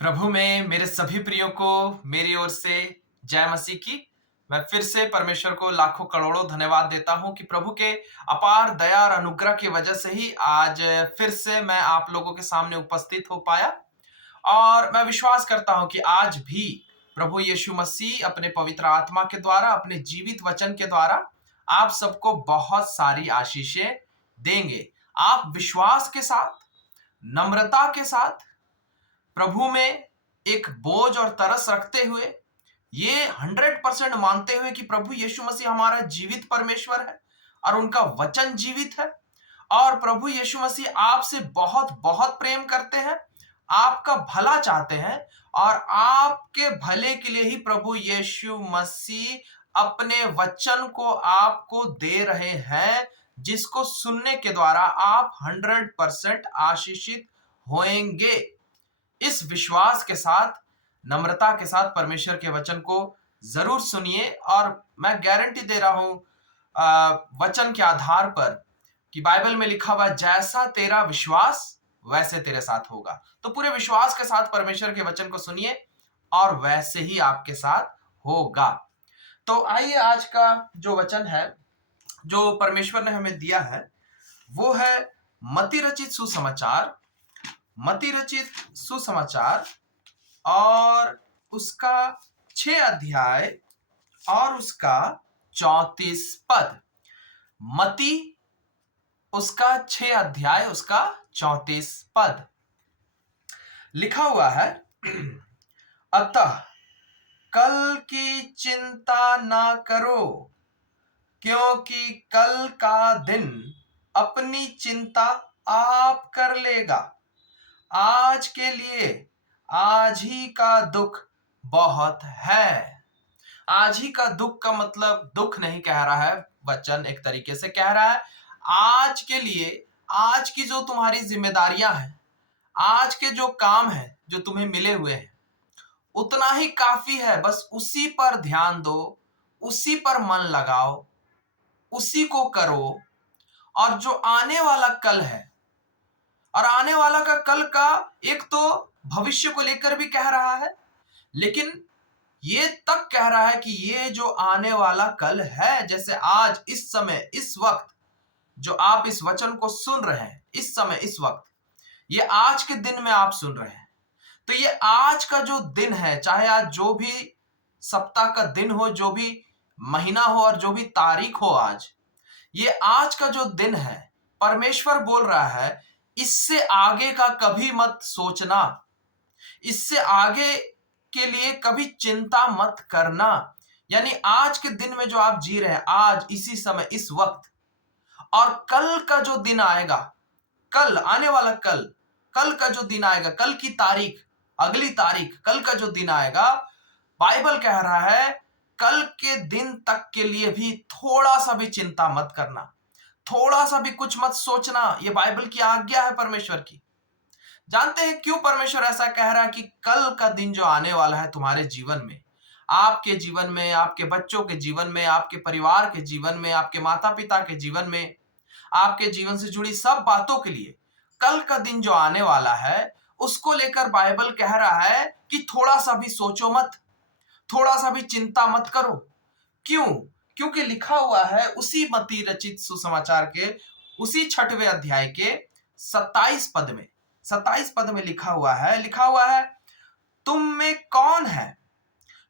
प्रभु में मेरे सभी प्रियो को मेरी ओर से जय मसीह की। मैं फिर से परमेश्वर को लाखों करोड़ों धन्यवाद देता हूं कि प्रभु के अपार दया और अनुग्रह की वजह से ही आज फिर से मैं आप लोगों के सामने उपस्थित हो पाया। और मैं विश्वास करता हूं कि आज भी प्रभु यीशु मसीह अपने पवित्र आत्मा के द्वारा, अपने जीवित वचन के द्वारा आप सबको बहुत सारी आशीषें देंगे। आप विश्वास के साथ, नम्रता के साथ, प्रभु में एक बोझ और तरस रखते हुए, ये 100% मानते हुए कि प्रभु यीशु मसीह हमारा जीवित परमेश्वर है और उनका वचन जीवित है, और प्रभु यीशु मसीह आपसे बहुत बहुत प्रेम करते हैं, आपका भला चाहते हैं, और आपके भले के लिए ही प्रभु यीशु मसीह अपने वचन को आपको दे रहे हैं, जिसको सुनने के द्वारा आप 100% आशीषित होंगे। इस विश्वास के साथ, नम्रता के साथ परमेश्वर के वचन को जरूर सुनिए। और मैं गारंटी दे रहा हूं वचन के आधार पर कि बाइबल में लिखा हुआ जैसा तेरा विश्वास वैसे तेरे साथ होगा। तो पूरे विश्वास के साथ परमेश्वर के वचन को सुनिए और वैसे ही आपके साथ होगा। तो आइए, आज का जो वचन है जो परमेश्वर ने हमें दिया है वो है मत्ती रचित सुसमाचार। मत्ती रचित सुसमाचार और उसका 6 अध्याय और उसका 34 पद। मत्ती उसका 6 अध्याय उसका 34 पद लिखा हुआ है। अतः कल की चिंता ना करो, क्योंकि कल का दिन अपनी चिंता आप कर लेगा। आज के लिए आज ही का दुख बहुत है। आज ही का दुख का मतलब दुख नहीं कह रहा है, वचन एक तरीके से कह रहा है आज के लिए, आज की जो तुम्हारी जिम्मेदारियां हैं, आज के जो काम हैं जो तुम्हें मिले हुए हैं, उतना ही काफी है। बस उसी पर ध्यान दो, उसी पर मन लगाओ, उसी को करो। और जो आने वाला कल है, और आने वाला का कल का एक तो भविष्य को लेकर भी कह रहा है, लेकिन ये तक कह रहा है कि ये जो आने वाला कल है, जैसे आज इस समय इस वक्त जो आप इस वचन को सुन रहे हैं, इस समय इस वक्त, ये आज के दिन में आप सुन रहे हैं। तो ये आज का जो दिन है, चाहे आज जो भी सप्ताह का दिन हो, जो भी महीना हो और जो भी तारीख हो, आज ये आज का जो दिन है, परमेश्वर बोल रहा है इससे आगे का कभी मत सोचना, इससे आगे के लिए कभी चिंता मत करना। यानी आज के दिन में जो आप जी रहे हैं, आज इसी समय इस वक्त, और कल का जो दिन आएगा, कल आने वाला कल, कल का जो दिन आएगा, कल की तारीख, अगली तारीख, कल का जो दिन आएगा, बाइबल कह रहा है कल के दिन तक के लिए भी थोड़ा सा भी चिंता मत करना, थोड़ा सा भी कुछ मत सोचना। ये बाइबल की आज्ञा है परमेश्वर की। जानते हैं क्यों परमेश्वर ऐसा कह रहा है कि कल का दिन जो आने वाला है तुम्हारे जीवन में, आपके जीवन में, आपके बच्चों के जीवन में, आपके परिवार के जीवन में, आपके माता पिता के जीवन में, आपके जीवन से जुड़ी सब बातों के लिए कल का दिन जो आने वाला है, उसको लेकर बाइबल कह रहा है कि थोड़ा सा भी सोचो मत, थोड़ा सा भी चिंता मत करो। क्यों? क्योंकि लिखा हुआ है उसी मत्ती रचित सुसमाचार के उसी 6वें अध्याय के 27 पद में, 27 पद में लिखा हुआ है तुम में कौन है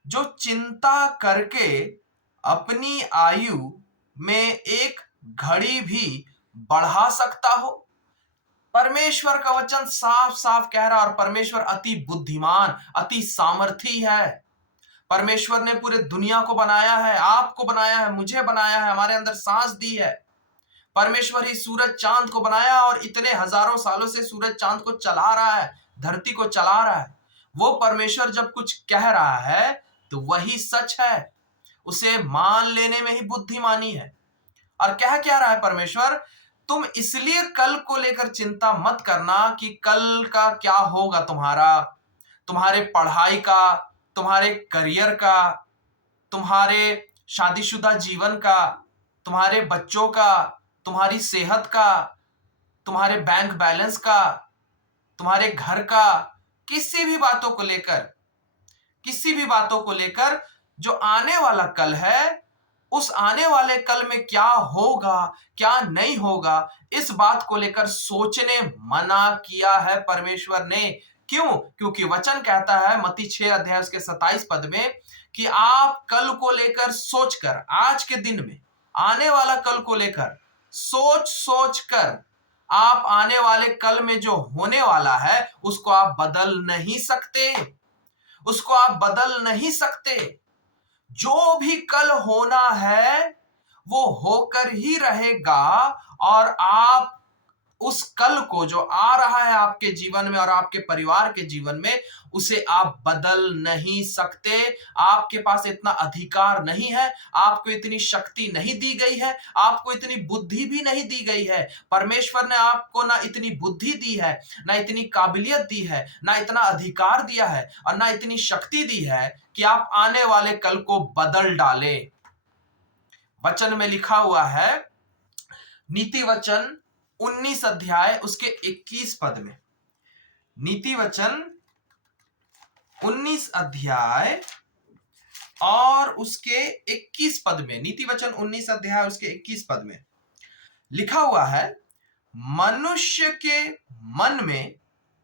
जो चिंता करके अपनी आयु में एक घड़ी भी बढ़ा सकता हो। परमेश्वर का वचन साफ साफ कह रहा है, और परमेश्वर अति बुद्धिमान, अति सामर्थी है। परमेश्वर ने पूरे दुनिया को बनाया है, आपको बनाया है, मुझे बनाया है, हमारे अंदर सांस दी है। परमेश्वर ही सूरज चांद को बनाया और इतने हजारों सालों से सूरज चांद को चला रहा है, धरती को चला रहा है। वो परमेश्वर जब कुछ कह रहा है तो वही सच है, उसे मान लेने में ही बुद्धिमानी है। और कह क्या रहा है परमेश्वर, तुम इसलिए कल को लेकर चिंता मत करना कि कल का क्या होगा, तुम्हारे पढ़ाई का, तुम्हारे करियर का, तुम्हारे शादीशुदा जीवन का, तुम्हारे बच्चों का, तुम्हारी सेहत का, तुम्हारे बैंक बैलेंस का, तुम्हारे घर का, किसी भी बातों को लेकर, किसी भी बातों को लेकर जो आने वाला कल है, उस आने वाले कल में क्या होगा, क्या नहीं होगा, इस बात को लेकर सोचने मना किया है परमेश्वर ने। क्यों? क्योंकि वचन कहता है मत्ती 6 अध्याय उसके 27 पद में कि आप कल को लेकर सोचकर, आज के दिन में आने वाला कल को लेकर सोच सोच कर आप आने वाले कल में जो होने वाला है उसको आप बदल नहीं सकते, उसको आप बदल नहीं सकते। जो भी कल होना है वो होकर ही रहेगा, और आप उस कल को जो आ रहा है आपके जीवन में और आपके परिवार के जीवन में, उसे आप बदल नहीं सकते। आपके पास इतना अधिकार नहीं है, आपको इतनी शक्ति नहीं दी गई है, आपको इतनी बुद्धि भी नहीं दी गई है। परमेश्वर ने आपको ना इतनी बुद्धि दी है, ना इतनी काबिलियत दी है, ना इतना अधिकार दिया है और ना इतनी शक्ति दी है कि आप आने वाले कल को बदल डाले। वचन में लिखा हुआ है, नीति वचन 19 अध्याय उसके 21 पद में, नीति वचन 19 अध्याय और उसके 21 पद में, नीति वचन 19 अध्याय उसके 21 पद में लिखा हुआ है, मनुष्य के मन में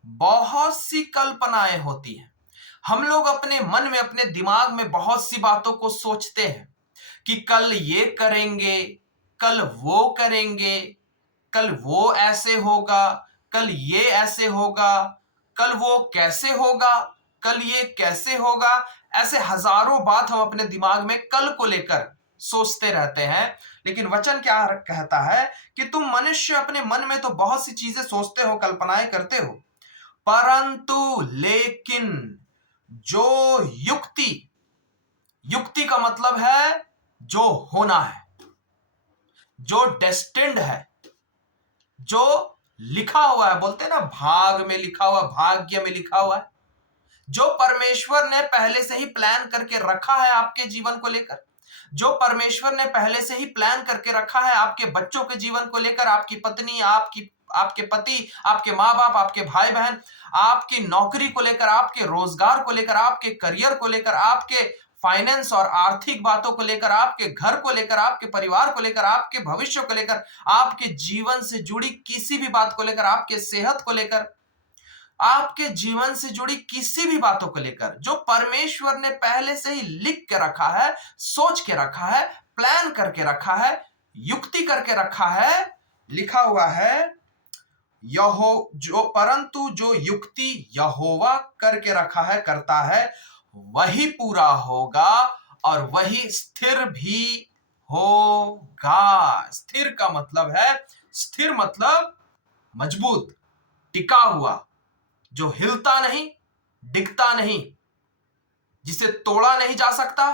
बहुत सी कल्पनाएं होती हैं। हम लोग अपने मन में, अपने दिमाग में बहुत सी बातों को सोचते हैं कि कल ये करेंगे, कल वो करेंगे, कल वो ऐसे होगा, कल ये ऐसे होगा, कल वो कैसे होगा, कल ये कैसे होगा। ऐसे हजारों बात हम अपने दिमाग में कल को लेकर सोचते रहते हैं। लेकिन वचन क्या कहता है कि तुम मनुष्य अपने मन में तो बहुत सी चीजें सोचते हो, कल्पनाएं करते हो, परंतु लेकिन जो युक्ति, युक्ति का मतलब है जो होना है, जो डेस्टिन्ड है, जो लिखा हुआ है, बोलते हैं ना भाग में लिखा हुआ, भाग्य में लिखा हुआ है, जो परमेश्वर ने पहले से ही प्लान करके रखा है आपके जीवन को लेकर, जो परमेश्वर ने पहले से ही प्लान करके रखा है आपके बच्चों के जीवन को लेकर, आपकी पत्नी, आपके पति, आपके माँ बाप, आपके भाई बहन, आपकी नौकरी को लेकर, आपके रोजगार को लेकर, आपके करियर को लेकर, आपके फाइनेंस और आर्थिक बातों को लेकर, आपके घर को लेकर, आपके परिवार को लेकर, आपके भविष्य को लेकर, आपके जीवन से जुड़ी किसी भी बात को लेकर, आपके सेहत को लेकर, आपके जीवन से जुड़ी किसी भी बातों को लेकर, जो परमेश्वर ने पहले से ही लिख के रखा है, सोच के रखा है, प्लान करके रखा है, युक्ति करके रखा है, लिखा हुआ है परंतु जो युक्ति यहोवा करके रखा है, करता है, वही पूरा होगा और वही स्थिर भी होगा। स्थिर का मतलब है, स्थिर मतलब मजबूत, टिका हुआ, जो हिलता नहीं, डिगता नहीं, जिसे तोड़ा नहीं जा सकता,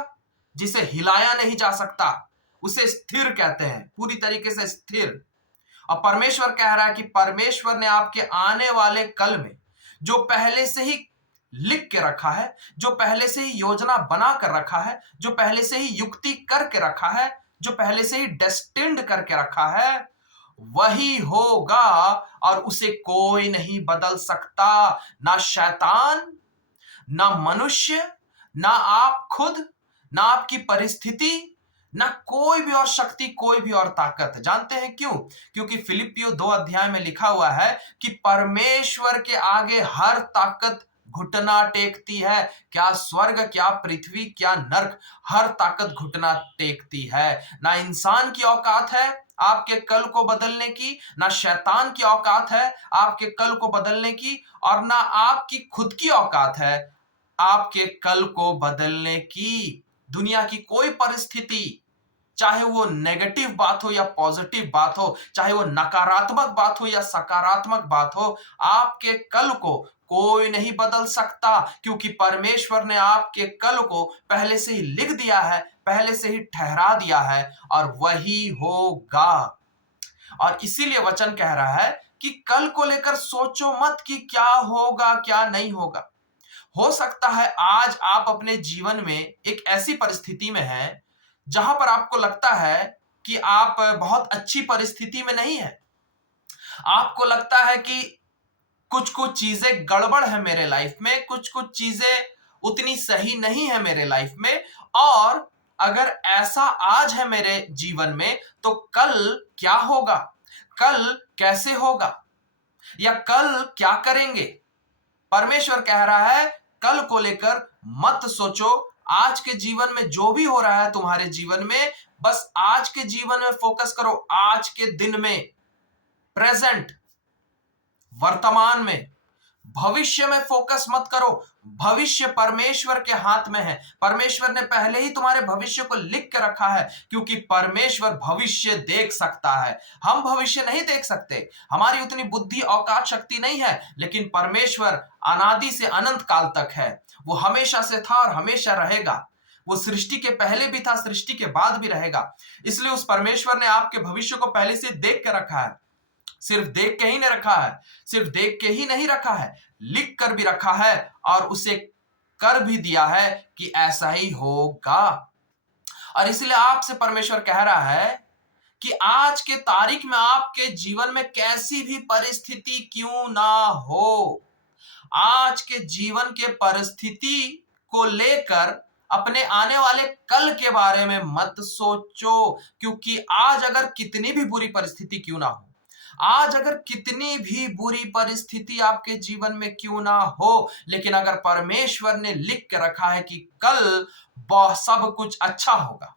जिसे हिलाया नहीं जा सकता, उसे स्थिर कहते हैं, पूरी तरीके से स्थिर। और परमेश्वर कह रहा है कि परमेश्वर ने आपके आने वाले कल में जो पहले से ही लिख के रखा है, जो पहले से ही योजना बना कर रखा है, जो पहले से ही युक्ति करके रखा है, जो पहले से ही डेस्टिन्ड करके रखा है, वही होगा और उसे कोई नहीं बदल सकता। ना शैतान, ना मनुष्य, ना आप खुद, ना आपकी परिस्थिति, ना कोई भी और शक्ति, कोई भी और ताकत। जानते हैं क्यों? क्योंकि फिलिपियो 2 अध्याय में लिखा हुआ है कि परमेश्वर के आगे हर ताकत घुटना टेकती है। क्या स्वर्ग, क्या पृथ्वी, क्या नर्क, हर ताकत घुटना टेकती है। ना इंसान की औकात है आपके कल को बदलने की, ना शैतान की औकात है आपके कल को बदलने की, और ना आपकी खुद की औकात है आपके कल को बदलने की। दुनिया की कोई परिस्थिति, चाहे वो नेगेटिव बात हो या पॉजिटिव बात हो, चाहे वो नकारात्मक बात हो या सकारात्मक बात हो, आपके कल को कोई नहीं बदल सकता, क्योंकि परमेश्वर ने आपके कल को पहले से ही लिख दिया है, पहले से ही ठहरा दिया है, और वही होगा। और इसीलिए वचन कह रहा है कि कल को लेकर सोचो मत कि क्या होगा, क्या नहीं होगा। हो सकता है आज आप अपने जीवन में एक ऐसी परिस्थिति में हैं जहां पर आपको लगता है कि आप बहुत अच्छी परिस्थिति में नहीं है। आपको लगता है कि कुछ कुछ चीजें गड़बड़ है मेरे लाइफ में, कुछ कुछ चीजें उतनी सही नहीं है मेरे लाइफ में, और अगर ऐसा आज है मेरे जीवन में तो कल क्या होगा, कल कैसे होगा, या कल क्या करेंगे। परमेश्वर कह रहा है कल को लेकर मत सोचो। आज के जीवन में जो भी हो रहा है तुम्हारे जीवन में, बस आज के जीवन में फोकस करो, आज के दिन में, प्रेजेंट, वर्तमान में। भविष्य में फोकस मत करो। भविष्य परमेश्वर के हाथ में है। परमेश्वर ने पहले ही तुम्हारे भविष्य को लिख के रखा है, क्योंकि परमेश्वर भविष्य देख सकता है। हम भविष्य नहीं देख सकते, हमारी उतनी बुद्धि औकात शक्ति नहीं है, लेकिन परमेश्वर अनादि से अनंत काल तक है। वो हमेशा से था और हमेशा रहेगा। वो सृष्टि के पहले भी था, सृष्टि के बाद भी रहेगा। इसलिए उस परमेश्वर ने आपके भविष्य को पहले से देख के रखा है। सिर्फ देख के ही नहीं रखा है, सिर्फ देख के ही नहीं रखा है, लिख कर भी रखा है, और उसे कर भी दिया है कि ऐसा ही होगा। और इसलिए आपसे परमेश्वर कह रहा है कि आज के तारीख में आपके जीवन में कैसी भी परिस्थिति क्यों ना हो, आज के जीवन के परिस्थिति को लेकर अपने आने वाले कल के बारे में मत सोचो। क्योंकि आज अगर कितनी भी बुरी परिस्थिति क्यों ना हो, आज अगर कितनी भी बुरी परिस्थिति आपके जीवन में क्यों ना हो, लेकिन अगर परमेश्वर ने लिख के रखा है कि कल सब कुछ अच्छा होगा,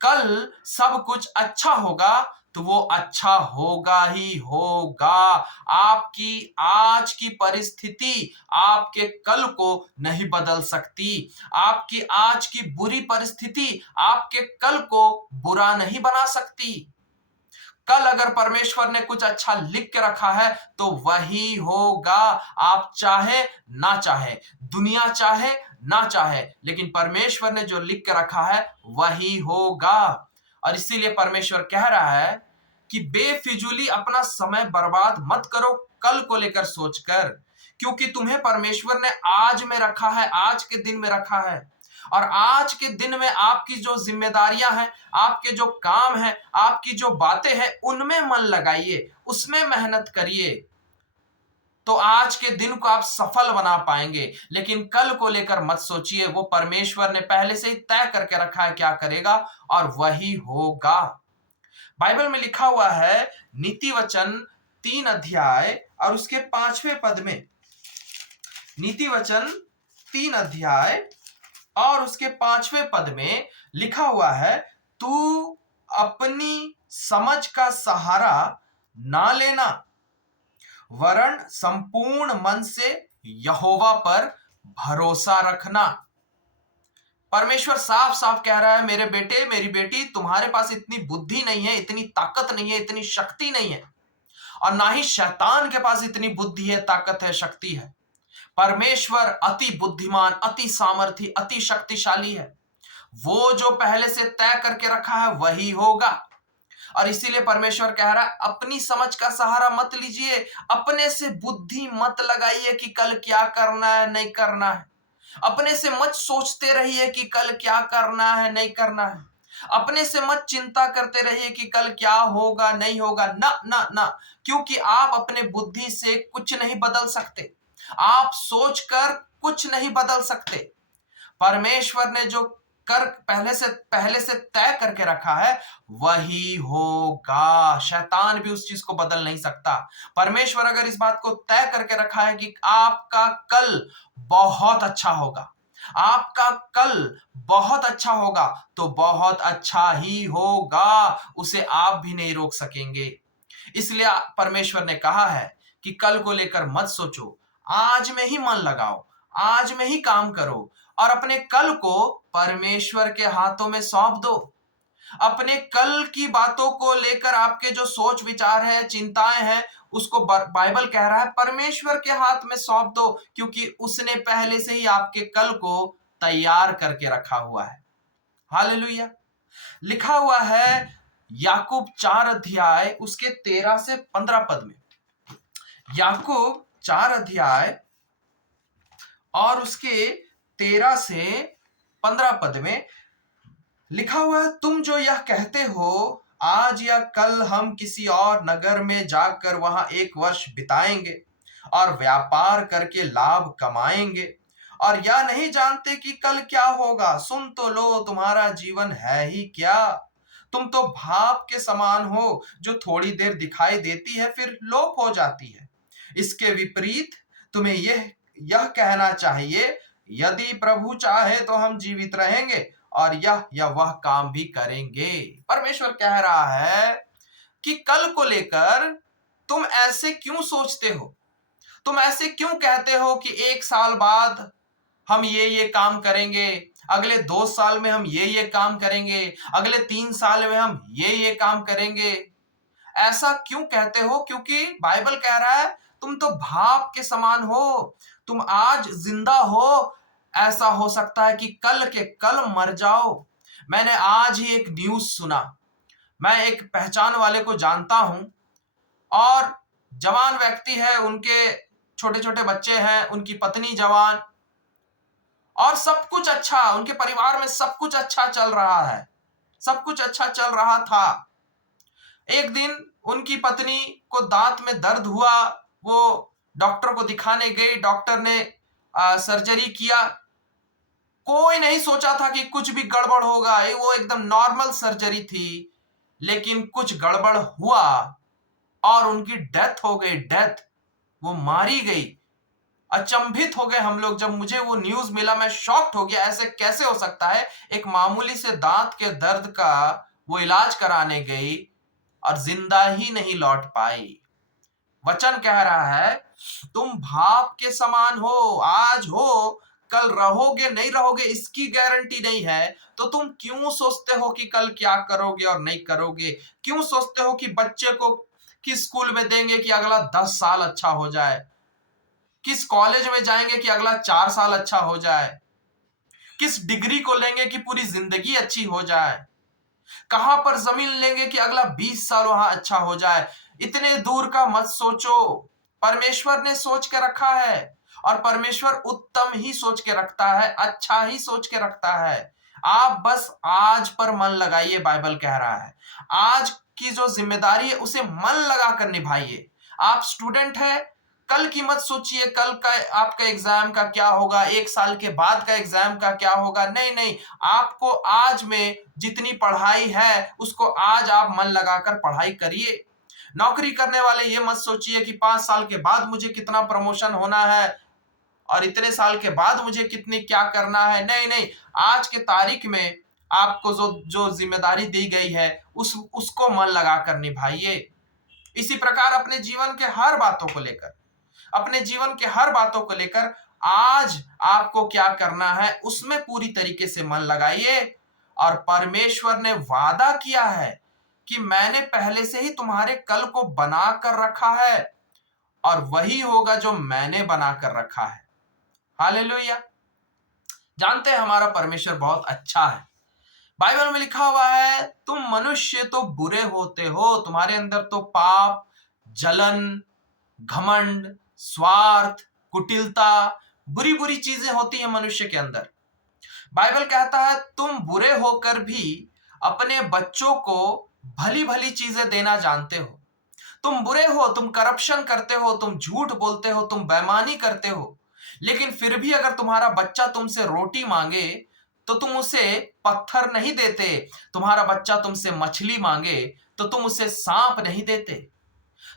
कल सब कुछ अच्छा होगा, तो वो अच्छा होगा ही होगा। आपकी आज की परिस्थिति आपके कल को नहीं बदल सकती। आपकी आज की बुरी परिस्थिति आपके कल को बुरा नहीं बना सकती। कल अगर परमेश्वर ने कुछ अच्छा लिख के रखा है तो वही होगा। आप चाहे ना चाहे, दुनिया चाहे ना चाहे, लेकिन परमेश्वर ने जो लिख के रखा है वही होगा। और इसीलिए परमेश्वर कह रहा है कि बेफिजूली अपना समय बर्बाद मत करो कल को लेकर सोचकर, क्योंकि तुम्हें परमेश्वर ने आज में रखा है, आज के दिन में रखा है। और आज के दिन में आपकी जो जिम्मेदारियां हैं, आपके जो काम हैं, आपकी जो बातें हैं, उनमें मन लगाइए, उसमें मेहनत करिए, तो आज के दिन को आप सफल बना पाएंगे। लेकिन कल को लेकर मत सोचिए, वो परमेश्वर ने पहले से ही तय करके रखा है क्या करेगा, और वही होगा। बाइबल में लिखा हुआ है नीति वचन 3 अध्याय और उसके 5वें पद में, नीति वचन 3 अध्याय और उसके 5वें पद में लिखा हुआ है, तू अपनी समझ का सहारा ना लेना, वरन संपूर्ण मन से यहोवा पर भरोसा रखना। परमेश्वर साफ साफ कह रहा है, मेरे बेटे मेरी बेटी, तुम्हारे पास इतनी बुद्धि नहीं है, इतनी ताकत नहीं है, इतनी शक्ति नहीं है, और ना ही शैतान के पास इतनी बुद्धि है, ताकत है, शक्ति है। परमेश्वर अति बुद्धिमान, अति सामर्थी, अति शक्तिशाली है। वो जो पहले से तय करके रखा है वही होगा। और इसीलिए परमेश्वर कह रहा है, अपनी समझ का सहारा मत लीजिए, अपने से बुद्धि मत लगाइए कि कल क्या करना है नहीं करना है। अपने से मत सोचते रहिए कि कल क्या करना है नहीं करना है। अपने से मत चिंता करते रहिए कि कल क्या होगा नहीं होगा। ना ना ना, क्योंकि आप अपने बुद्धि से कुछ नहीं बदल सकते, आप सोचकर कुछ नहीं बदल सकते। परमेश्वर ने जो कर पहले से तय करके रखा है वही होगा। शैतान भी उस चीज को बदल नहीं सकता। परमेश्वर अगर इस बात को तय करके रखा है कि आपका कल बहुत अच्छा होगा, आपका कल बहुत अच्छा होगा, तो बहुत अच्छा ही होगा, उसे आप भी नहीं रोक सकेंगे। इसलिए परमेश्वर ने कहा है कि कल को लेकर मत सोचो, आज में ही मन लगाओ, आज में ही काम करो, और अपने कल को परमेश्वर के हाथों में सौंप दो। अपने कल की बातों को लेकर आपके जो सोच विचार है, चिंताएं हैं, उसको बाइबल कह रहा है परमेश्वर के हाथ में सौंप दो, क्योंकि उसने पहले से ही आपके कल को तैयार करके रखा हुआ है। हालेलुया। लिखा हुआ है याकूब 4 अध्याय उसके 13 से 15 पद में, याकूब 4 अध्याय और उसके 13 से 15 पद में लिखा हुआ है, तुम जो यह कहते हो आज या कल हम किसी और नगर में जाकर वहां 1 वर्ष बिताएंगे और व्यापार करके लाभ कमाएंगे और यह नहीं जानते कि कल क्या होगा। सुन तो लो, तुम्हारा जीवन है ही क्या। तुम तो भाप के समान हो जो थोड़ी देर दिखाई देती है फिर लोप हो जाती है। इसके विपरीत तुम्हें यह कहना चाहिए, यदि प्रभु चाहे तो हम जीवित रहेंगे और यह वह काम भी करेंगे। परमेश्वर कह रहा है कि कल को लेकर तुम ऐसे क्यों सोचते हो, तुम ऐसे क्यों कहते हो कि 1 साल बाद हम ये काम करेंगे, अगले 2 साल में हम ये काम करेंगे, अगले 3 साल में हम ये काम करेंगे। ऐसा क्यों कहते हो? क्योंकि बाइबल कह रहा है तुम तो भाप के समान हो, तुम आज जिंदा हो, ऐसा हो सकता है कि कल के कल मर जाओ। मैंने आज ही एक न्यूज सुना। मैं एक पहचान वाले को जानता हूं और जवान व्यक्ति है, उनके छोटे छोटे बच्चे हैं, उनकी पत्नी जवान, और सब कुछ अच्छा, उनके परिवार में सब कुछ अच्छा चल रहा है, सब कुछ अच्छा चल रहा था। एक दिन उनकी पत्नी को दांत में दर्द हुआ, वो डॉक्टर को दिखाने गई, डॉक्टर ने सर्जरी किया। कोई नहीं सोचा था कि कुछ भी गड़बड़ होगा, वो एकदम नॉर्मल सर्जरी थी, लेकिन कुछ गड़बड़ हुआ और उनकी डेथ हो गई। डेथ, वो मारी गई। अचंभित हो गए हम लोग, जब मुझे वो न्यूज मिला मैं शॉक्ड हो गया। ऐसे कैसे हो सकता है? एक मामूली से दांत के दर्द का वो इलाज कराने गई और जिंदा ही नहीं लौट पाई। वचन कह रहा है तुम भाप के समान हो, आज हो, कल रहोगे नहीं रहोगे इसकी गारंटी नहीं है। तो तुम क्यों सोचते हो कि कल क्या करोगे और नहीं करोगे? क्यों सोचते हो कि बच्चे को किस स्कूल में देंगे कि अगला 10 साल अच्छा हो जाए, किस कॉलेज में जाएंगे कि अगला 4 साल अच्छा हो जाए, किस डिग्री को लेंगे कि पूरी जिंदगी अच्छी हो जाए, कहां पर जमीन लेंगे कि अगला 20 साल वहां अच्छा हो जाए। इतने दूर का मत सोचो। परमेश्वर ने सोच के रखा है और परमेश्वर उत्तम ही सोच के रखता है, अच्छा ही सोच के रखता है। आप बस आज पर मन लगाइए। बाइबल कह रहा है आज की जो जिम्मेदारी है उसे मन लगाकर निभाइए। आप स्टूडेंट है, कल की मत सोचिए कल का आपका एग्जाम का क्या होगा, 1 साल के बाद का एग्जाम का क्या होगा। नहीं नहीं, आपको आज में जितनी पढ़ाई है उसको आज आप मन लगाकर पढ़ाई करिए। नौकरी करने वाले ये मत सोचिए कि 5 साल के बाद मुझे कितना प्रमोशन होना है और इतने साल के बाद मुझे कितनी क्या करना है। नहीं नहीं, आज के तारीख में आपको जो जो जिम्मेदारी दी गई है उसको मन लगाकर निभाइए। इसी प्रकार अपने जीवन के हर बातों को लेकर, अपने जीवन के हर बातों को लेकर आज आपको क्या करना है उसमें पूरी तरीके से मन लगाइए। और परमेश्वर ने वादा किया है कि मैंने पहले से ही तुम्हारे कल को बना कर रखा है और वही होगा जो मैंने बना कर रखा है। हालेलुया। जानते हैं हमारा परमेश्वर बहुत अच्छा है। बाइबल में लिखा हुआ है तुम मनुष्य तो बुरे होते हो, तुम्हारे अंदर तो पाप, जलन, घमंड, स्वार्थ, कुटिलता, बुरी बुरी चीजें होती हैं मनुष्य के अंदर। बाइबल कहता है तुम बुरे होकर भी अपने बच्चों को भली भली चीजें देना जानते हो। तुम बुरे हो, तुम करप्शन करते हो, तुम झूठ बोलते हो, तुम बेईमानी करते हो, लेकिन फिर भी अगर तुम्हारा बच्चा तुमसे रोटी मांगे तो तुम उसे पत्थर नहीं देते। तुम्हारा बच्चा तुमसे मछली मांगे तो तुम उसे सांप नहीं देते।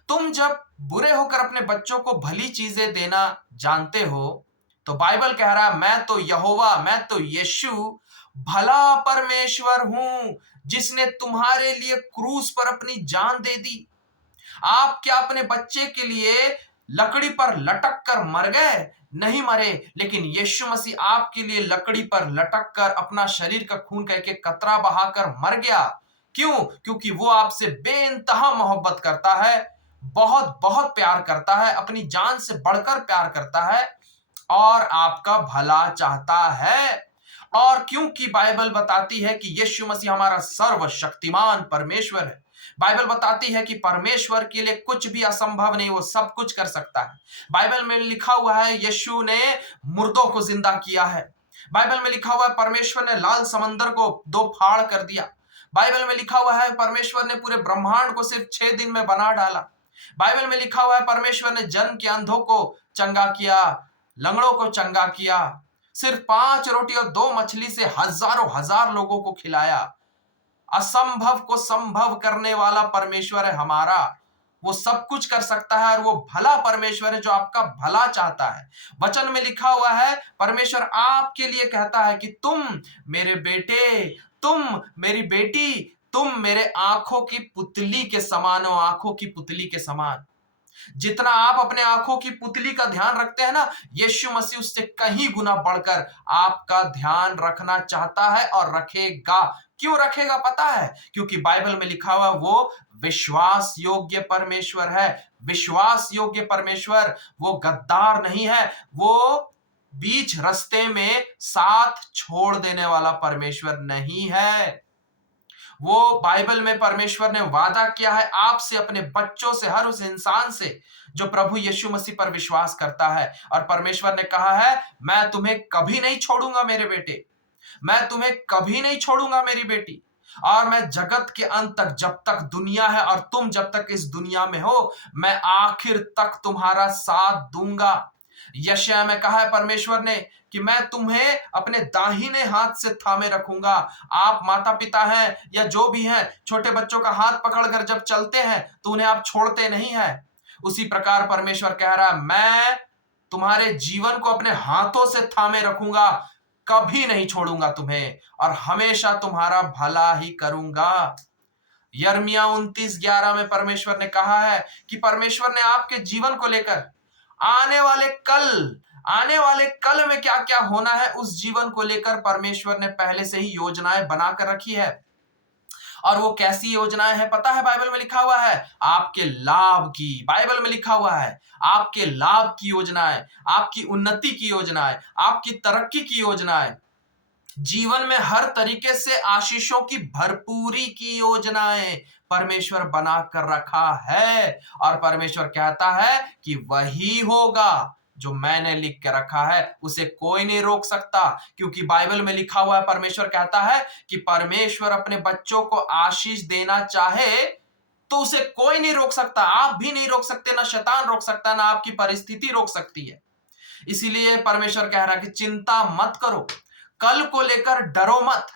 तुम जब बुरे होकर अपने बच्चों को भली चीजें देना जानते हो तो बाइबल कह रहा है मैं तो यहोवा, मैं तो यीशु भला परमेश्वर हूं जिसने तुम्हारे लिए क्रूस पर अपनी जान दे दी। आप क्या अपने बच्चे के लिए लकड़ी पर लटक कर मर गए? नहीं मरे, लेकिन यीशु मसीह आपके लिए लकड़ी पर लटक कर अपना शरीर का खून का एक एक कतरा बहाकर मर गया। क्यों? क्योंकि वो आपसे बेइंतहा मोहब्बत करता है, बहुत बहुत प्यार करता है, अपनी जान से बढ़कर प्यार करता है और आपका भला चाहता है। और क्योंकि बाइबल बताती है कि यीशु मसीह हमारा सर्वशक्तिमान परमेश्वर है, बाइबल बताती है कि परमेश्वर के लिए कुछ भी असंभव नहीं, वो सब कुछ कर सकता है। बाइबल में लिखा हुआ है यीशु ने मुर्दों को जिंदा किया है। बाइबल में लिखा हुआ है परमेश्वर ने लाल समंदर को 2 फाड़ कर दिया। बाइबल में लिखा हुआ है परमेश्वर ने पूरे ब्रह्मांड को सिर्फ 6 दिन में बना डाला। बाइबल में लिखा हुआ है परमेश्वर ने जन्म के अंधों को चंगा किया, लंगड़ों को चंगा किया, सिर्फ 5 रोटी और 2 मछली से हजारों हजार लोगों को खिलाया। असंभव को संभव करने वाला परमेश्वर है हमारा। वो सब कुछ कर सकता है और वो भला परमेश्वर है जो आपका भला चाहता है। वचन में लिखा हुआ है परमेश्वर आपके लिए कहता है कि तुम मेरे बेटे, तुम मेरी बेटी, तुम मेरे आंखों की पुतली के समान हो, आंखों की पुतली के समान। जितना आप अपने आंखों की पुतली का ध्यान रखते हैं ना, यीशु मसीह उससे कहीं गुना बढ़कर आपका ध्यान रखना चाहता है और रखेगा। क्यों रखेगा पता है? क्योंकि बाइबल में लिखा हुआ वो विश्वास योग्य परमेश्वर है। विश्वास योग्य परमेश्वर, वो गद्दार नहीं है, वो बीच रास्ते में साथ छोड़ देने वाला परमेश्वर नहीं है। वो बाइबल में परमेश्वर ने वादा किया है आपसे, अपने बच्चों से, हर उस इंसान से जो प्रभु यीशु मसीह पर विश्वास करता है। और परमेश्वर ने कहा है मैं तुम्हें कभी नहीं छोड़ूंगा मेरे बेटे, मैं तुम्हें कभी नहीं छोड़ूंगा मेरी बेटी, और मैं जगत के अंत तक, जब तक दुनिया है और तुम जब तक इस दुनिया में हो, मैं आखिर तक तुम्हारा साथ दूंगा। यशायाह में कहा है परमेश्वर ने कि मैं तुम्हें अपने दाहिने हाथ से थामे रखूंगा। आप माता पिता हैं या जो भी हैं, छोटे बच्चों का हाथ पकड़कर जब चलते हैं तो उन्हें आप छोड़ते नहीं हैं। उसी प्रकार परमेश्वर कह रहा है मैं तुम्हारे जीवन को अपने हाथों से थामे रखूंगा, कभी नहीं छोड़ूंगा तुम्हें, और हमेशा तुम्हारा भला ही करूंगा। यिर्मयाह 29:11 में परमेश्वर ने कहा है कि परमेश्वर ने आपके जीवन को लेकर आने वाले कल में क्या क्या होना है, उस जीवन को लेकर परमेश्वर ने पहले से ही योजनाएं बनाकर रखी है। और वो कैसी योजनाएं हैं पता है? बाइबल में लिखा हुआ है आपके लाभ की। बाइबल में लिखा हुआ है आपके लाभ की योजनाएं, आपकी उन्नति की योजनाएं, आपकी तरक्की की योजनाएं, जीवन में हर तरीके से आशीषों की भरपूरी की योजनाएं परमेश्वर बना कर रखा है। और परमेश्वर कहता है कि वही होगा जो मैंने लिख के रखा है, उसे कोई नहीं रोक सकता। क्योंकि बाइबल में लिखा हुआ है परमेश्वर कहता है कि परमेश्वर अपने बच्चों को आशीष देना चाहे तो उसे कोई नहीं रोक सकता। आप भी नहीं रोक सकते, ना शैतान रोक सकता, ना आपकी परिस्थिति रोक सकती है। इसीलिए परमेश्वर कह रहा है कि चिंता मत करो, कल को लेकर डरो मत,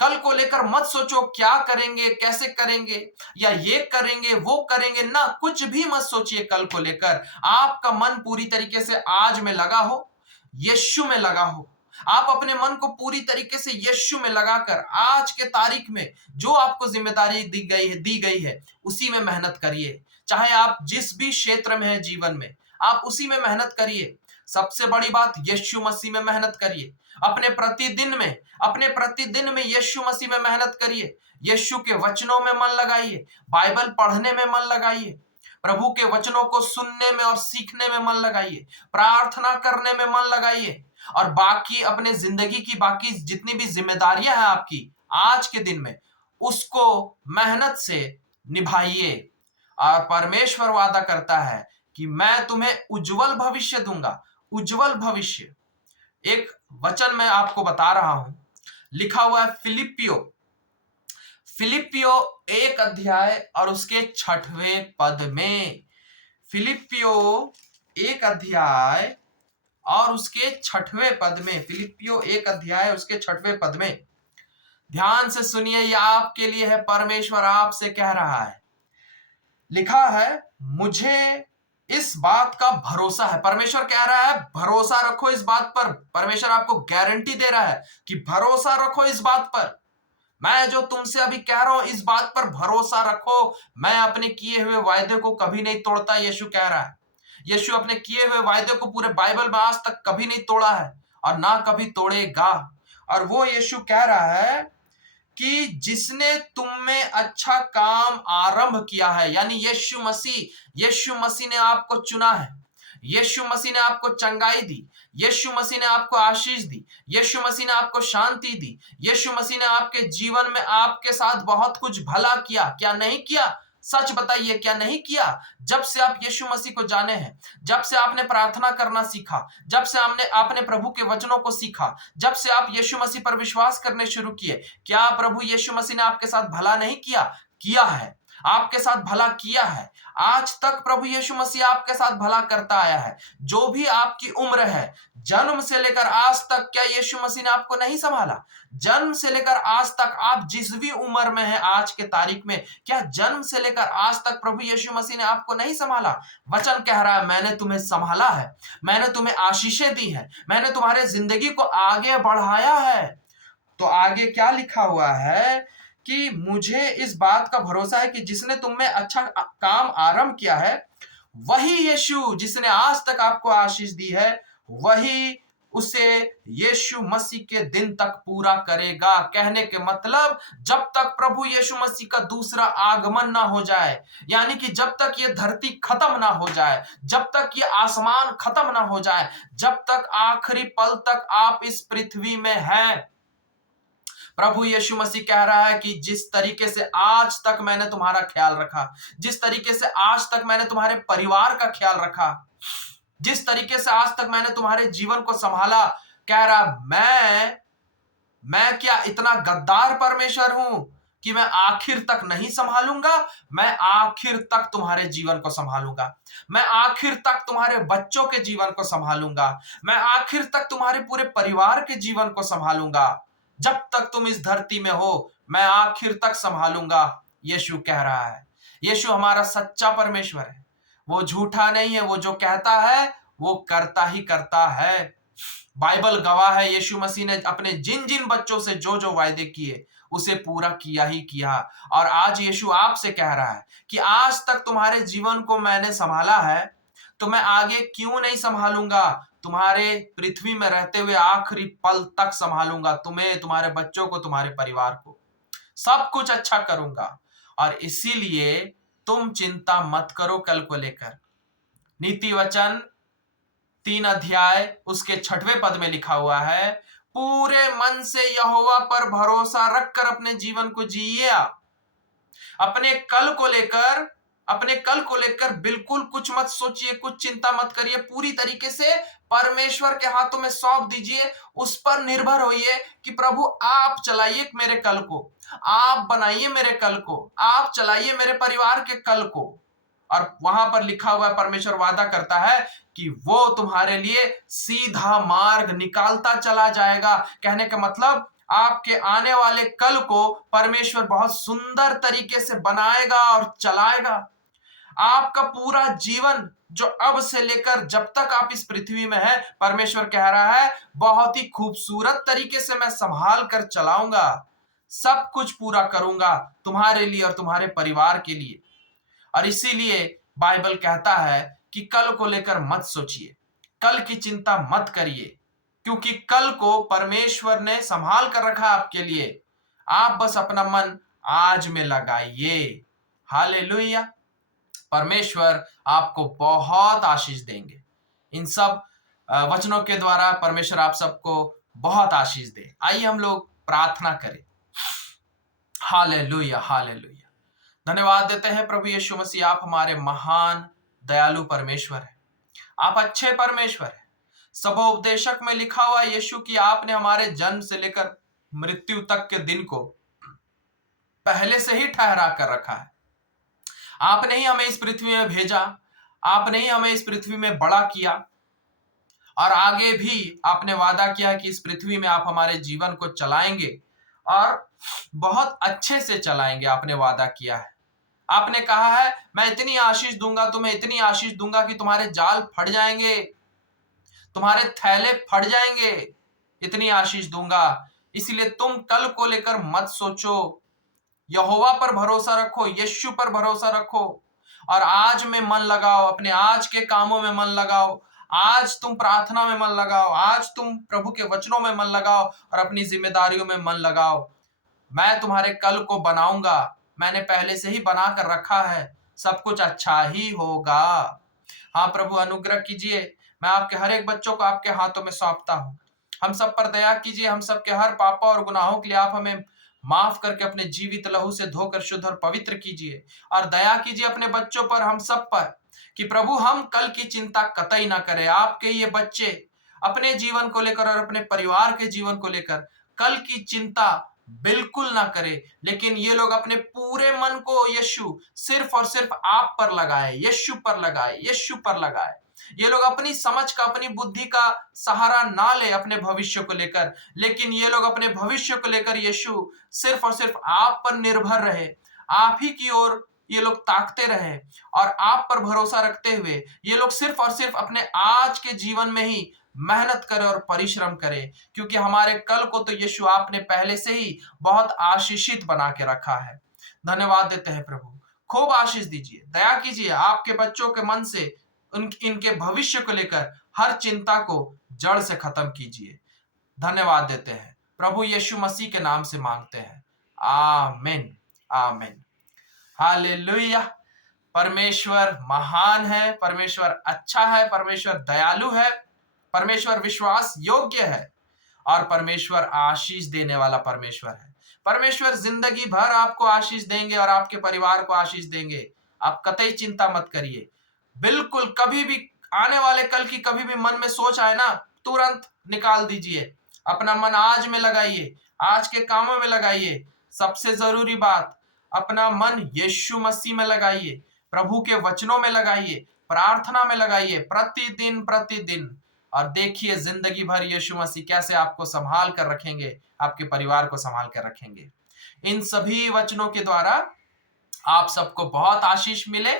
कल को लेकर मत सोचो क्या करेंगे, कैसे करेंगे, या ये करेंगे वो करेंगे, ना कुछ भी मत सोचिए कल को लेकर। आपका मन पूरी तरीके से आज में लगा हो, यीशु में लगा हो। आप अपने मन को पूरी तरीके से यीशु में लगाकर आज के तारीख में जो आपको जिम्मेदारी दी गई है उसी में मेहनत करिए। चाहे आप जिस भी क्षेत्र में है जीवन में, आप उसी में मेहनत करिए। सबसे बड़ी बात, यीशु मसीह में मेहनत करिए। अपने प्रतिदिन में यीशु मसीह में मेहनत करिए। यीशु के वचनों में मन लगाइए, बाइबल पढ़ने में मन लगाइए, प्रभु के वचनों को सुनने में और सीखने में मन लगाइए, प्रार्थना करने में मन लगाइए, और बाकी अपने जिंदगी की बाकी जितनी भी जिम्मेदारियां हैं आपकी आज के दिन में, उसको मेहनत से निभाइए। और परमेश्वर वादा करता है कि मैं तुम्हें उज्जवल भविष्य दूंगा, उज्जवल भविष्य। एक वचन मैं आपको बता रहा हूं, लिखा हुआ है फिलिपियो 1 अध्याय और उसके 6वें पद में। फिलिपियो 1 अध्याय और उसके 6वें पद में, फिलिपियो 1 अध्याय उसके 6वें पद में, ध्यान से सुनिए, यह आपके लिए है। परमेश्वर आपसे कह रहा है, लिखा है मुझे इस बात का भरोसा है। परमेश्वर कह रहा है भरोसा रखो इस बात पर। परमेश्वर आपको गारंटी दे रहा है कि भरोसा रखो इस बात पर। मैं जो तुमसे अभी कह रहा हूं इस बात पर भरोसा रखो। मैं अपने किए हुए वायदे को कभी नहीं तोड़ता, यीशु कह रहा है। यीशु अपने किए हुए वायदे को पूरे बाइबल में आज तक कभी नहीं तोड़ा है और ना कभी तोड़ेगा। और वो यीशु कह रहा है कि जिसने तुम में अच्छा काम आरंभ किया है, यानी यीशु मसीह ने आपको चुना है, यीशु मसीह ने आपको चंगाई दी, यीशु मसीह ने आपको आशीष दी, यीशु मसीह ने आपको शांति दी, यीशु मसीह ने आपके जीवन में आपके साथ बहुत कुछ भला किया। क्या नहीं किया? सच बताइए, क्या नहीं किया? जब से आप यीशु मसीह को जाने हैं, जब से आपने प्रार्थना करना सीखा, जब से आपने प्रभु के वचनों को सीखा, जब से आप यीशु मसीह पर विश्वास करने शुरू किए, क्या प्रभु यीशु मसीह ने आपके साथ भला नहीं किया? किया है। आपके साथ भला किया है। आज तक प्रभु यीशु मसीह आपके साथ भला करता आया है। जो भी आपकी उम्र है, जन्म से लेकर आज तक, क्या यीशु मसीह ने आपको नहीं संभाला? जन्म से लेकर आज तक आप जिस भी उम्र में हैं आज के तारीख में, क्या जन्म से लेकर आज तक प्रभु यीशु मसीह ने आपको नहीं संभाला? वचन कह रहा है, मैंने तुम्हें संभाला है, मैंने तुम्हें आशीषें दी है, मैंने तुम्हारे जिंदगी को आगे बढ़ाया है। तो आगे क्या लिखा हुआ है कि मुझे इस बात का भरोसा है कि जिसने तुम में अच्छा काम आरंभ किया है, वही यीशु जिसने आज तक आपको आशीष दी है, वही उसे यीशु मसीह के दिन तक पूरा करेगा। कहने के मतलब, जब तक प्रभु यीशु मसीह का दूसरा आगमन ना हो जाए, यानी कि जब तक ये धरती खत्म ना हो जाए, जब तक ये आसमान खत्म ना हो जाए, जब तक आखिरी पल तक आप इस पृथ्वी में हैं, प्रभु यीशु मसीह कह रहा है कि जिस तरीके से आज तक मैंने तुम्हारा ख्याल रखा, जिस तरीके से आज तक मैंने तुम्हारे परिवार का ख्याल रखा, जिस तरीके से आज तक मैंने तुम्हारे जीवन को संभाला, कह रहा मैं क्या इतना गद्दार परमेश्वर हूं कि मैं आखिर तक नहीं संभालूंगा? मैं आखिर तक तुम्हारे जीवन को संभालूंगा, मैं आखिर तक तुम्हारे बच्चों के जीवन को संभालूंगा, मैं आखिर तक तुम्हारे पूरे परिवार के जीवन को संभालूंगा। जब तक तुम इस धरती में हो, मैं आखिर तक संभालूंगा, यीशु कह रहा है। यीशु हमारा सच्चा परमेश्वर है, वो झूठा नहीं है, वो जो कहता है वो करता ही करता है। बाइबल गवाह है, यीशु मसीह ने अपने जिन जिन बच्चों से जो जो वायदे किए उसे पूरा किया ही किया। और आज यीशु आपसे कह रहा है कि आज तक तुम्हारे जीवन को मैंने संभाला है, तो मैं आगे क्यों नहीं संभालूंगा? तुम्हारे पृथ्वी में रहते हुए आखिरी पल तक संभालूंगा, तुम्हें, तुम्हारे बच्चों को, तुम्हारे परिवार को, सब कुछ अच्छा करूंगा। और इसीलिए तुम चिंता मत करो कल को लेकर। नीति वचन 3 अध्याय उसके 6वें पद में लिखा हुआ है, पूरे मन से यहोवा पर भरोसा रखकर अपने जीवन को जिए। अपने कल को लेकर बिल्कुल कुछ मत सोचिए, कुछ चिंता मत करिए, पूरी तरीके से परमेश्वर के हाथों में सौंप दीजिए। उस पर निर्भर होइए कि प्रभु आप चलाइए मेरे कल को, आप बनाइए मेरे कल को, आप चलाइए मेरे परिवार के कल को। और वहां पर लिखा हुआ परमेश्वर वादा करता है कि वो तुम्हारे लिए सीधा मार्ग निकालता चला जाएगा। कहने का मतलब, आपके आने वाले कल को परमेश्वर बहुत सुंदर तरीके से बनाएगा और चलाएगा। आपका पूरा जीवन जो अब से लेकर जब तक आप इस पृथ्वी में हैं, परमेश्वर कह रहा है बहुत ही खूबसूरत तरीके से मैं संभाल कर चलाऊंगा, सब कुछ पूरा करूंगा तुम्हारे लिए और तुम्हारे परिवार के लिए। और इसीलिए बाइबल कहता है कि कल को लेकर मत सोचिए, कल की चिंता मत करिए, क्योंकि कल को परमेश्वर ने संभाल कर रखा आपके लिए। आप बस अपना मन आज में लगाइए। हालेलुया। परमेश्वर आपको बहुत आशीष देंगे। इन सब वचनों के द्वारा परमेश्वर आप सबको बहुत आशीष दे। आइए हम लोग प्रार्थना करें। Hallelujah, hallelujah. धन्यवाद देते हैं प्रभु यीशु मसीह, आप हमारे महान दयालु परमेश्वर हैं, आप अच्छे परमेश्वर हैं। सबोपदेशक में लिखा हुआ यीशु कि आपने हमारे जन्म से लेकर मृत्यु तक के दिन को पहले से ही ठहरा कर रखा है। आपने ही हमें इस पृथ्वी में भेजा, आपने ही हमें इस पृथ्वी में बड़ा किया, और आगे भी आपने वादा किया कि इस पृथ्वी में आप हमारे जीवन को चलाएंगे और बहुत अच्छे से चलाएंगे। आपने वादा किया है, आपने कहा है मैं इतनी आशीष दूंगा, तुम्हें इतनी आशीष दूंगा कि तुम्हारे जाल फट जाएंगे, तुम्हारे थैले फट जाएंगे, इतनी आशीष दूंगा। इसलिए तुम कल को लेकर मत सोचो, यहोवा पर भरोसा रखो, यीशु पर भरोसा रखो, और आज में मन लगाओ, अपने आज के कामों में मन लगाओ, आज तुम प्रार्थना में मन लगाओ, आज तुम प्रभु के वचनों में मन लगाओ और अपनी जिम्मेदारियों में मन लगाओ। मैं तुम्हारे कल को बनाऊंगा, मैंने पहले से ही बना कर रखा है, सब कुछ अच्छा ही होगा। हाँ प्रभु, अनुग्रह कीजिए। मैं आपके हर एक बच्चों को आपके हाथों में सौंपता हूँ। हम सब पर दया कीजिए, हम सब के हर पापों और गुनाहों के लिए आप हमें माफ करके अपने जीवित लहू से धोकर शुद्ध और पवित्र कीजिए, और दया कीजिए अपने बच्चों पर, हम सब पर, कि प्रभु हम कल की चिंता कतई ना करें। आपके ये बच्चे अपने जीवन को लेकर और अपने परिवार के जीवन को लेकर कल की चिंता बिल्कुल ना करे, लेकिन ये लोग अपने पूरे मन को यीशु सिर्फ और सिर्फ आप पर लगाए, यीशु पर लगाए, यीशु पर लगाए। ये लोग अपनी समझ का, अपनी बुद्धि का सहारा ना ले अपने भविष्य को लेकर, लेकिन ये लोग अपने भविष्य को लेकर यीशु सिर्फ और सिर्फ आप पर निर्भर रहे, आप ही की ओर ये लोग ताकते रहे और आप पर भरोसा रखते हुए ये लोग सिर्फ और सिर्फ अपने आज के जीवन में ही मेहनत करे और परिश्रम करे, क्योंकि हमारे कल को तो यीशु आपने पहले से ही बहुत आशीषित बना के रखा है। धन्यवाद देते हैं प्रभु, खूब आशीष दीजिए, दया कीजिए, आपके बच्चों के मन से इनके भविष्य को लेकर हर चिंता को जड़ से खत्म कीजिए। धन्यवाद देते हैं प्रभु यीशु मसीह के नाम से मांगते हैं, आमीन आमीन। हालेलुया। परमेश्वर महान है, परमेश्वर अच्छा है, परमेश्वर दयालु है, परमेश्वर विश्वास योग्य है और परमेश्वर आशीष देने वाला परमेश्वर है। परमेश्वर जिंदगी भर आपको आशीष देंगे और आपके परिवार को आशीष देंगे। आप कतई चिंता मत करिए। बिल्कुल कभी भी आने वाले कल की कभी भी मन में सोच आए ना, तुरंत निकाल दीजिए। अपना मन आज में लगाइए, आज के कामों में लगाइए। सबसे जरूरी बात, अपना मन यीशु मसीह में लगाइए, प्रभु के वचनों में लगाइए, प्रार्थना में लगाइए प्रतिदिन प्रतिदिन, और देखिए जिंदगी भर यीशु मसीह कैसे आपको संभाल कर रखेंगे, आपके परिवार को संभाल कर रखेंगे। इन सभी वचनों के द्वारा आप सबको बहुत आशीष मिले।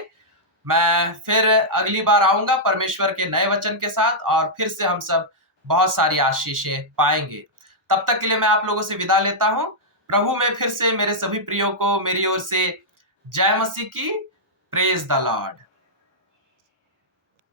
मैं फिर अगली बार आऊंगा परमेश्वर के नए वचन के साथ और फिर से हम सब बहुत सारी आशीषें पाएंगे। तब तक के लिए मैं आप लोगों से विदा लेता हूं। प्रभु में फिर से मेरे सभी प्रियो को मेरी ओर से जय मसीह की। Praise the Lord.